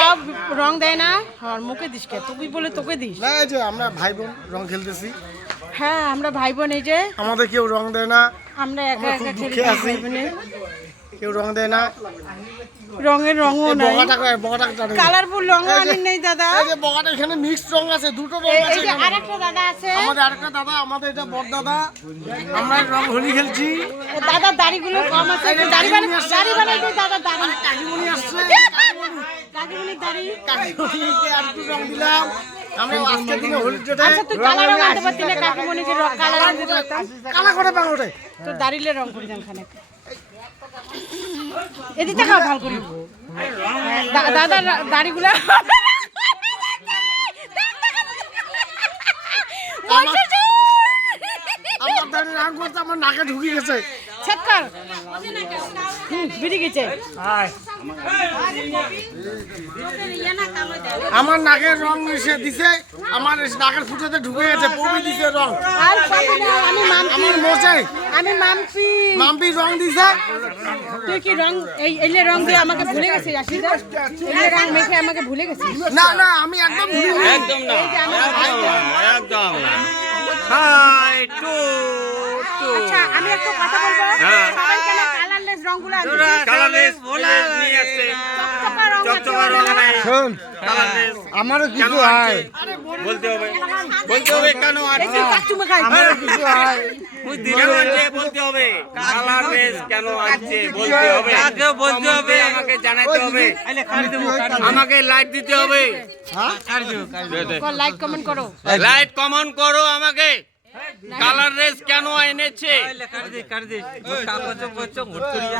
রং দেয় না আর মুখে দিস কে? তুই বলে তোকে দিস না, এই যে আমরা ভাই বোন রং খেলতেছি। হ্যাঁ আমরা ভাই বোন, এই যে আমাদের কেউ রং দেয় না, আমরা একা খুব একা দুঃখে খেলি আছি। ভাই বোনে। কেউ রং দেয় না। রঙের রঙও নাই, বগাটা কালারফুল রঙও আনি নাই দাদা। এই যে বগাটা এখানে মিক্সড রং আছে, দুটো রং এই আছে যে এখানে। আরেকটা দাদা আছে, আমাদের আরেকটা দাদা, আমাদের এটা বড় দাদা। আমরা রং হোলি খেলছি। দাদার দাড়িগুলো কম আছে, একটু দাড়ি বানাই দিই দাদা, দাড়ি কাকিমণি আসছে, কাকিমণির দাড়ি। কাকিমণিকে আর একটু রং দিলাম। আমরা আজকে দিনে হোলির ডেটে আচ্ছা তুই কালার রং আনতে পারতি না? কাকিমণিকে কালার আনতে পারতাম। কালা করে পাং ওঠে। তোর দাড়িলে রং করে দেন খানে। এদিকে খাও ভালো করি। দাদার দাড়িগুলা আমার দাড়ি রং করতে আমার নাকে ঢুকে গেছে। ছাতকার বেরিয়ে গেছে। আমার নাকের রং এসে দিছে, আমার নাকের ফুটাতে ঢুকে গেছে, পড়ে দিছে রং। আর আমি মাম্পি, আমার মোচাই আমি মাম্পি। মাম্পি রং দিছে। তুই কি রং এইলে রং দিয়ে আমাকে ভুলে গেছিস? রাশিদা এইলে রং মেখে আমাকে ভুলে গেছিস? না না, আমি একদম ভুলিনি। একদম না, এই যে আমার ভাই বোন। একদম না। হাই টু আচ্ছা আমি একটা কথা বলবো, হ্যাঁ। সবাই কেন কালারলেস রংগুলো আনছে? কালারলেস নিয়ে আসছে, চকচকা রং আছে, চকচকা রং নাই, শোন, কালারলেস আমারও কেন কিছু আনছে? হয়, বলতে হবে, বলতে হবে কেন একটু আনছে, কাচুমে খাই। আমারও কিছু হয়। কেন আনছে বলতে হবে, কালারলেস কেন আনছে বলতে হবে, বলতে হবে, আমাকে জানাতে হবে, আমাকে লাইট দিতে হবে, লাইক কমেন্ট করো। লাইট কমন করো আমাকে, কালারলেস কেন এনেছে।